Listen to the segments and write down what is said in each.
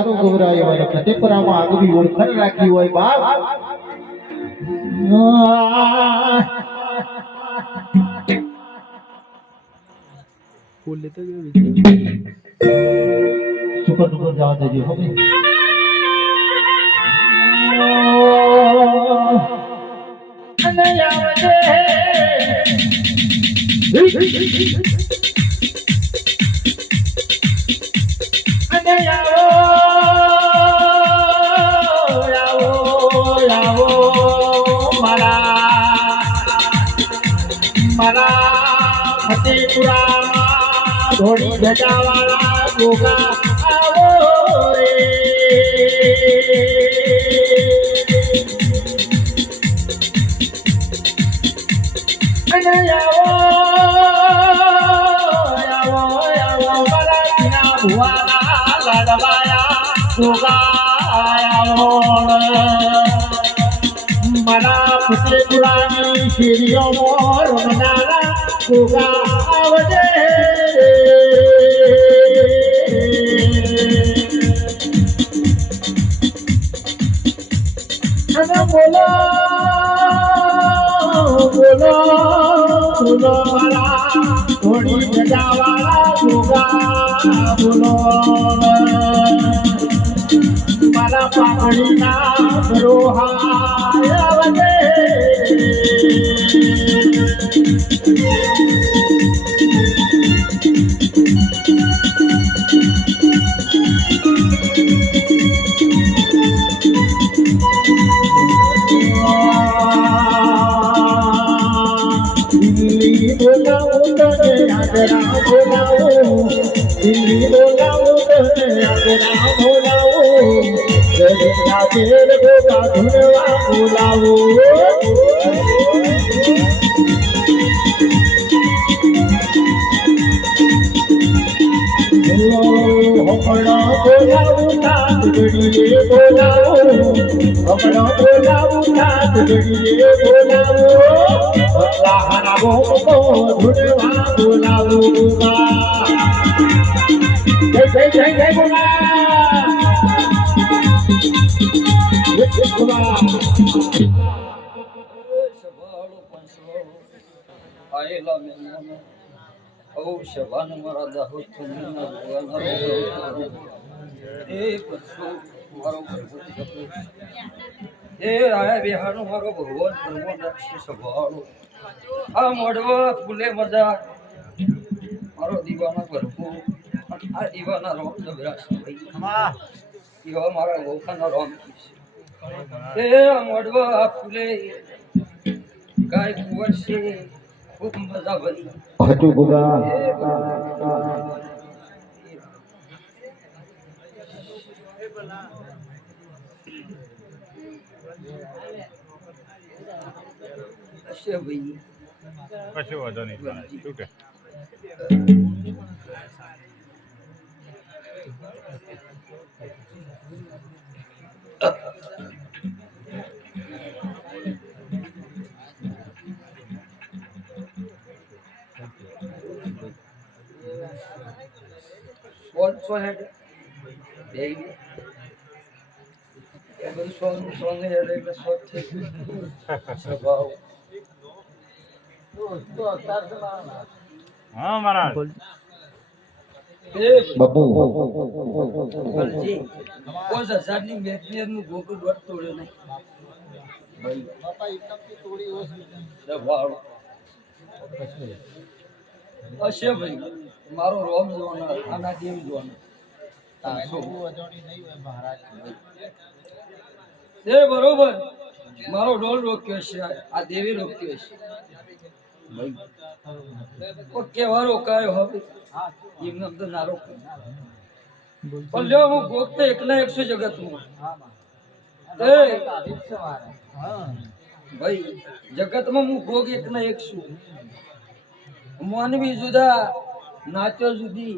તારું ગૌરાય હોય ફતેપુરામાં આગવી ઓળખાણ રાખી હોય બાપ ફૂલ લેતો ગયો સુપર ડુપર જવા દેજો હવે અને આવજે અને આવો આવો આવો મારા ફતેપુરામાં ઘોડી ધજાવાળા ગોગા આવો રે અને આવો આવો આવો મારા દીના ભુવાના લાડવાયા ગોગા આવો મારા ફતેપુરાની શેરીઓમાં રમનારા ગોગા આવજે અને બોલો બોલો બોલો મારા ઘોડી ધજાવાળા ગોગા બોલો મારા પાઘડીના બરોહાય આવજે દિલ્હી બોલાવું તને આગ્રા બોલાવું દિલ્હી બોલાવું તને આગ્રા બોલાવું ગરીબના ઘેર ગોગા ધૂણવા બોલાવું હમણાં બોલાવું તાત ઘડીએ બોલાવું હમણાં બોલાવું તાત ઘડીએ બોલાવું અલ્લાહના બોમો ધૂણવા બોલાવું જય જય જય જય શભાન મારા દાહોદ મારો એ આયા બિહારનો મારો ભગવાન પરમોનાક્ષી સભાળો આ મોડવા ફૂલે મજા મારો દીવાના ભરપૂર આ દીવાના રોમ જબરાશ ભાઈ એવા મારા ગોખાના રોમ એ આ મોડવા આ ફૂલે ગાય કુંવર છે ખૂબ મજા ભરી હજુ ગોગા હશે ભાઈ કશો વાંધો નહીં શું કે સોન હેડ બેબી એ બધું સોન હેડ એટલે સોટ થઈ સ્વભાવ હા મારા બાપુ બોલજી 5000 ની મેકનિયરનું ગોકુળ દોડ તોડ્યો નહીં ભાઈ બાપા એકમથી તોડી ઓછી સ્વભાવ હશે ભાઈ મારો રોમ જોવાનો આના જેવી જોવાનો એ બરોબર મારો ડોલ રોક્યો છે આ દેવી રોક્યો છે ભાઈ કોઈ કેવા રોકાયો હવે એમને તો ના રોક પણ લ્યો હું ગોખતે એકલા 100 જગતમાં ભાઈ જગતમાં હું ભોગ એકના 100 માનવી જુદા નાચ્યો જુદી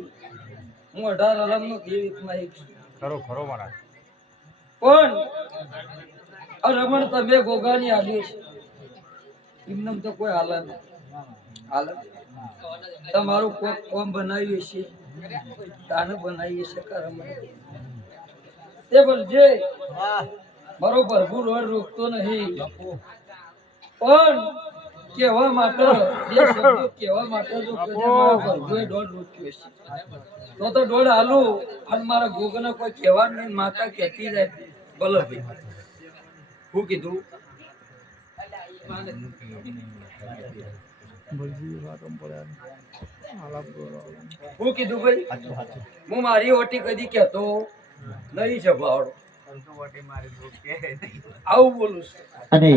હું 18 અલમનો દેવ એકના 100 ખરો ખરો મારા પણ આ રમણ તમે ગોગાની આલી છે એમને તો કોઈ હાલત તમારું કોમ બનાવ્યું છે તાને બનાવીએ છે રમણ તે બલજે બરોબર ભૂલ વર રોકતો નહીં પણ કેવા માટે બે શબ્દો કેવા માટે જો કદાચ મારા ભરભુએ દોઢ રોક્યો છે તો દોઢ આલું અને મારા ગોગને કોઈ કહેવા નહીં માતા કહેતી જાય બોલો ભાઈ શું કીધું હું કીધું ભાઈ હું મારી ઓટી કદી કહેતો નહીં છે ભાવડો આવું બોલું છું અને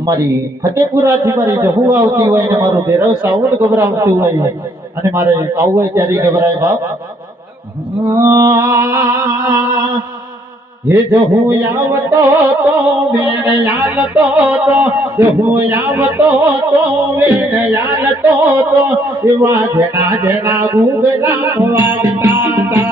મારી ફતેપુરાથી મારી જહુ આવતી હોય ને મારું દેરવ સાઉન્ડ ગભરાવતું હોય અને મારે આવું હોય ત્યારે ગભરાય બાપ હે જહુ આવતો તો વેણ યાલતો તો જહુ આવતો તો વેણ યાલતો તો એવા જેના જેના ગુંગલા વાગતા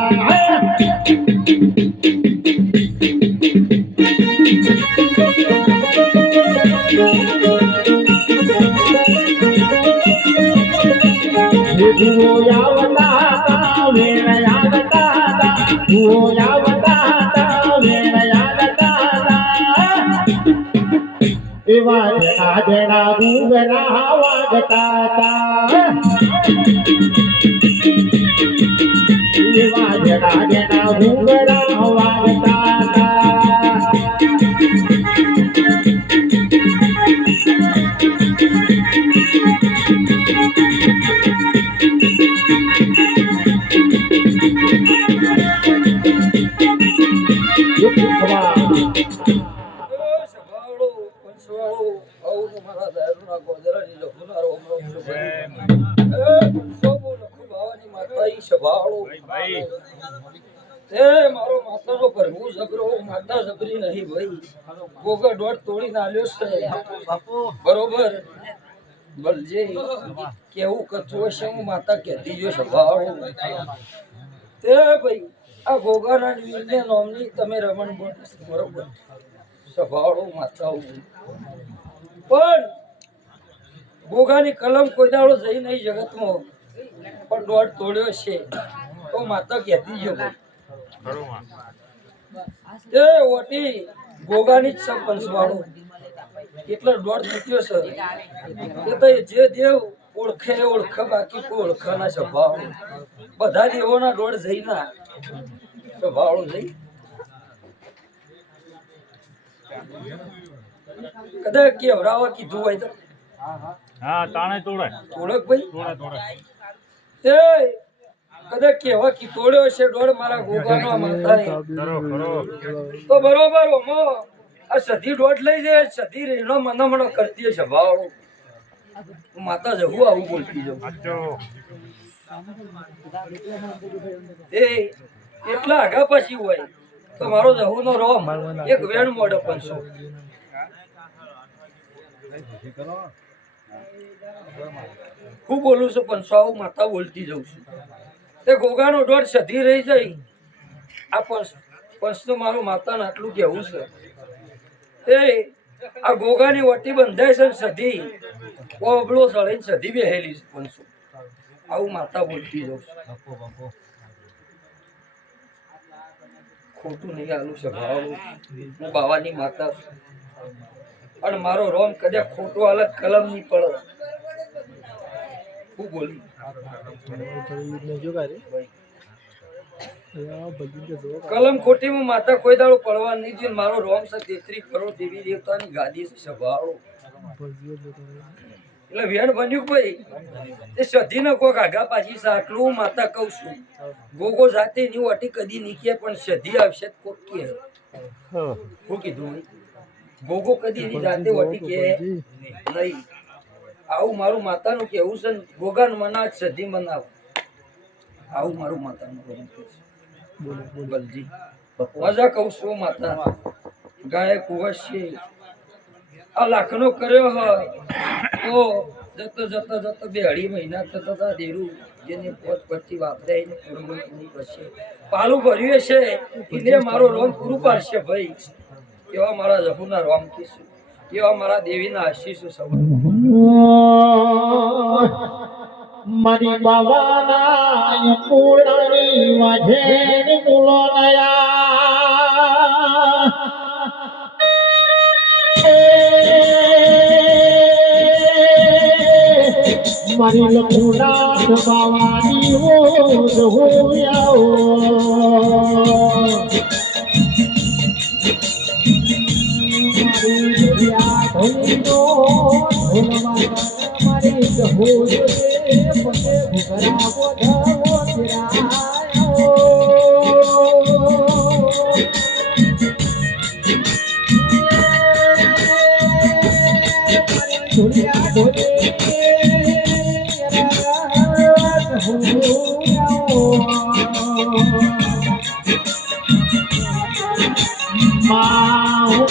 એવા જેના જેના ગુંગરા વાગતા એવા જેના જેના ગુંગરા વાગતા મારો માતાનો પ્રભુ જબરો માતા જબરી નહીં ભાઈ ગોગર દોઢ તોડી નાલ્યો છે બરોબર બલજે કેવું કચું હશે હું માતા કહેતી જો સ્વભાવ તે ભાઈ આ ગોગાના વીરને નોમની તમે રમણ બોલ બરોબર સ્વભાવ માતા પણ ગોગાની કલમ કોઈ દાડો જઈ નહીં જગતમાં પણ દોઢ તોડ્યો છે તો માતા કહેતી જો ભાઈ એ ઓટી ગોગાની જ છે પંચવાળો એટલે દોઢ મૂક્યો છે એ તો જે દેવ ઓળખે ઓળખે બાકી કોઈ ઓળખાના સ્વભાવ બધા દેવોના દોઢ જઈના સ્વભાવ જઈ કદાચ કેવરાવા કીધું હોય તો હા તાણે તોડે ઓળખ ભાઈ તોડે તોડે એ કદાચ કેવા કી તોડ્યો છે દોડ મારા ગોગાનો માતા ખરો ખરો તો બરોબર ઓમો આ સધી દોડ લઈ જાય સધી રેનો મનમણો કરતી છે ભાવ માતા જહુ આવું બોલતી જો સાચો એ એટલા આગા પછી હોય તો મારો જહુ નો રોમ એક વેણ મોડો 500 હું બોલું છું 500 આવું માતા બોલતી જઉં છું તે ગોગાનો દોઢ સધી રહી જાય આ પંચનો મારું માતાને આટલું કહેવું છે એ આ ગોગાની વટી બંધાય છે સધી કોબળો સળીને સધી બેહેલી છે 500 આવું માતા બોલતી જઉં છું ખોટું નહીં આલું છે ભાવ હું બાવાની માતા છું અને મારો રોમ કદાચ ખોટો હાલત કલમ નહીં પડે હું બોલી કલમ ખોટી માં માતા કોઈ દાડો પડવા નહીં જોઈએ મારો રોમ છે 33 કરોડ દેવી દેવતાની ગાદી છે સ્વભાવ એટલે વેણ બન્યું ભાઈ એ સધી ને કોક આગા પાછી છે આટલું માતા કહું છું ગોગો જાતે ની ઓટી કદી નીકળે પણ સધી આવશે કોક કે હું કીધું ગોગો કદી એની જાતે ઓટી કે નહીં આવું મારું માતાનું કેવું છે ગોગાનું મનાવ સધી મનાવ આવું મારું માતાનું કેવું છે બલજી મજા કહું છું માતા ગાય કુવર છે આ લાખનો કર્યો હ તો જતો જતો જતો 2.5 મહિના થતા હતા દેરું જેને પોત પરથી વાપરે એને પૂરું પછી પાલું ભર્યું છે એટલે મારો રોમ પૂરું પાડશે ભાઈ એવા મારા જહુના રોમ કીશું એવા મારા દેવીના આશીષો સૌ મારી બાવાના પૂર્ણની વાજેની મુલો નયા મારી લખુનાથ બાવાની હો જહોયાઓ મારી દરિયા ધોલીનો ધોલવા મારી જહોય પતે ભૂખરા બોધવો ફિરાયો દુનિયા ધોલે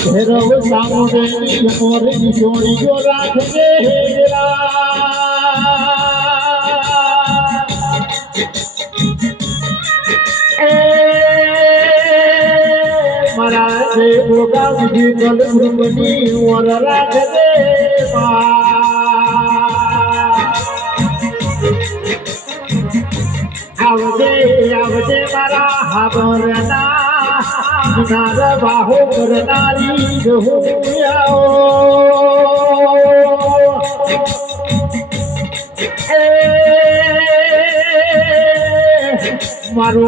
ભૈરવ સામુંડની મોરની જોડીઓ રાખજે મારા જે ભોગા વિધિ કલ મૃગની ઓર રાખજે આવજે આવજે મારા હાબરના નાર બાહો કરનારી જહોયાઓ મારો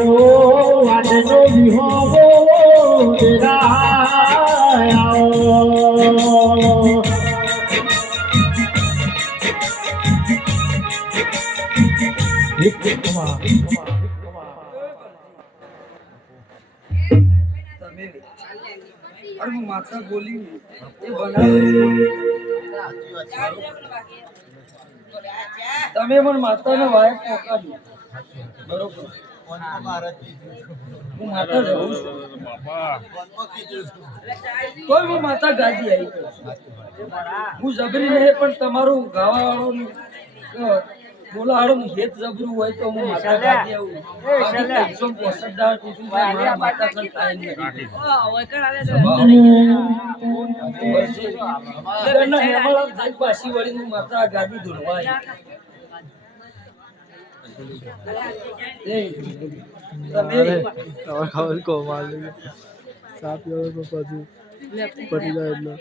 વાડનો વિહોવો દેરાયો અરે માતા બોલી એ બનાવે તમે પણ માતાને વાયક પોકાડ્યું બરોબર હું માતા રહું છું કોઈ હું માતા ગાદી આવી હું જબરી નહીં પણ તમારું ગાવાવાળું બોલાવાળું હેત જબરું હોય તો હું માતા ગાદી આવું બાકી 165 કુટુંબ મારા માતા કઈ થાય નહીં પાછી વળી હું માતા ગાદી ધોરવાય ખબર કો માર લે સાપ લેવો તો પછી પડી જાય એટલે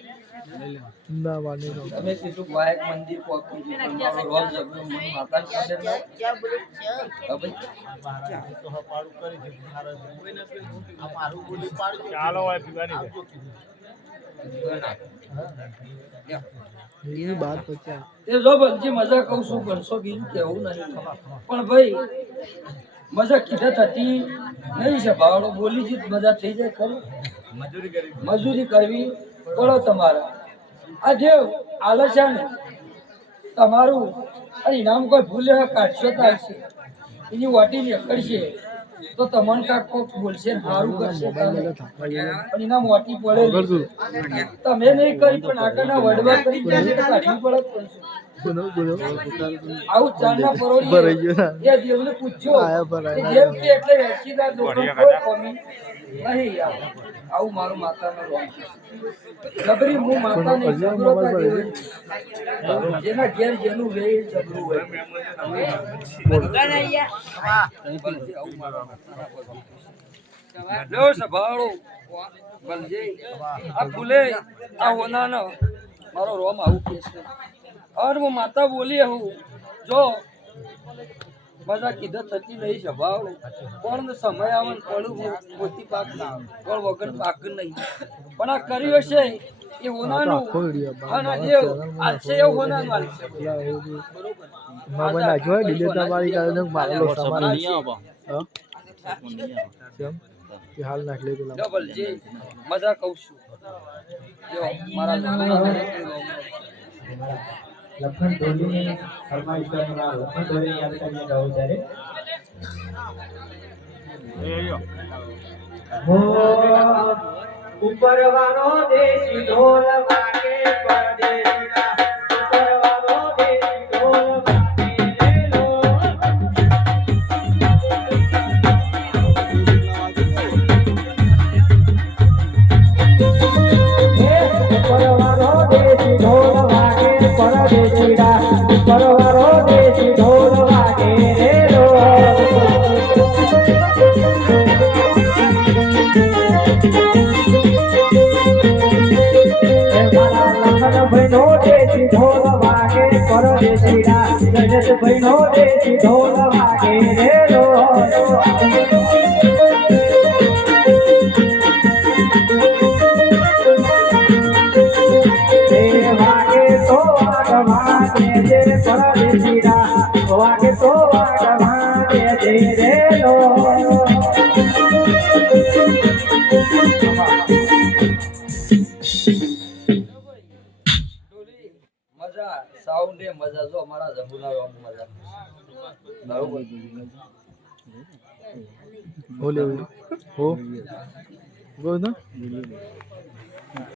ના માની નો તમે કીધું વાયક મંદિર પહોંચું મારો રોલ જબરું મને માતા સાથે ના ચાલો હોય પીવાની એની બાત પછી એ જો બલજી મજા કહું છું બનશો બીજું કેવું નહીં પણ ભાઈ મજા કીધા થતી નહીં છે ભાવડો બોલી જ મજા થઈ જાય ખરી મજૂરી કરવી પડો તમારા આ જે આલસ્યા ને તમારું ઇનામ કોઈ ભૂલે કાઢશો તારશે એની વાટી નીકળશે તો તમને કાંક કોક બોલશે ને સારું કરશે પણ એના મોટી પડે તમે નહીં કરી પણ આગળના વડવા કરી કાઢવી પડે આવું ચારના પરોળી એ દેવને પૂછ્યો દેવ કે એટલે 80,000 લોકો કોઈ કમી નહીં આવું મારું માતાનો રોમ જબરી હું માતાને જબરોતા દેવ જેના ઘેર જેનું વે જબરું હોય લો સભાળો બલજે આ ફૂલે આ હોનાનો મારો રોમ આવું કેસ છે और वो माता बोली है जो मजा किधर थकी नहीं स्वभाव कोण समय आवन પડું મોતી પાક કોણ વગર પાક નહીં પણ આ કર્યો છે એ હોનાનું અને દેવ આશે એ હોનાનું આલશે બરોબર મામા જોય ડિલીટ તમારી કારણે મારેલો સામાન હા કેમ કે હાલ નાખ લે પેલા ડબલ જી મજા કહું છું જો મારા લખન ધોની ફરમાઈશ કરનારા લખન ધોની યાદ કરીને ગાઓ ત્યારે હો ઉપરવાળો દેશી ઢોલ વાગે પરદેશીના ઉપરવાળો દેશી ઢોલ વાગે લેલો ઉપરવાળો દેશી ઢોલ વાગે પરદેશીના ઉપરવાળો દેશી ઢોલ વાગે લેલો મારા લખન ભાઈનો વાગે તો વાગમાં દે રે લો ડોલી મજા સાઉન્ડે મજા જો અમારા જમુના રોમ મજા બરોબર ઓલે હો ગો ના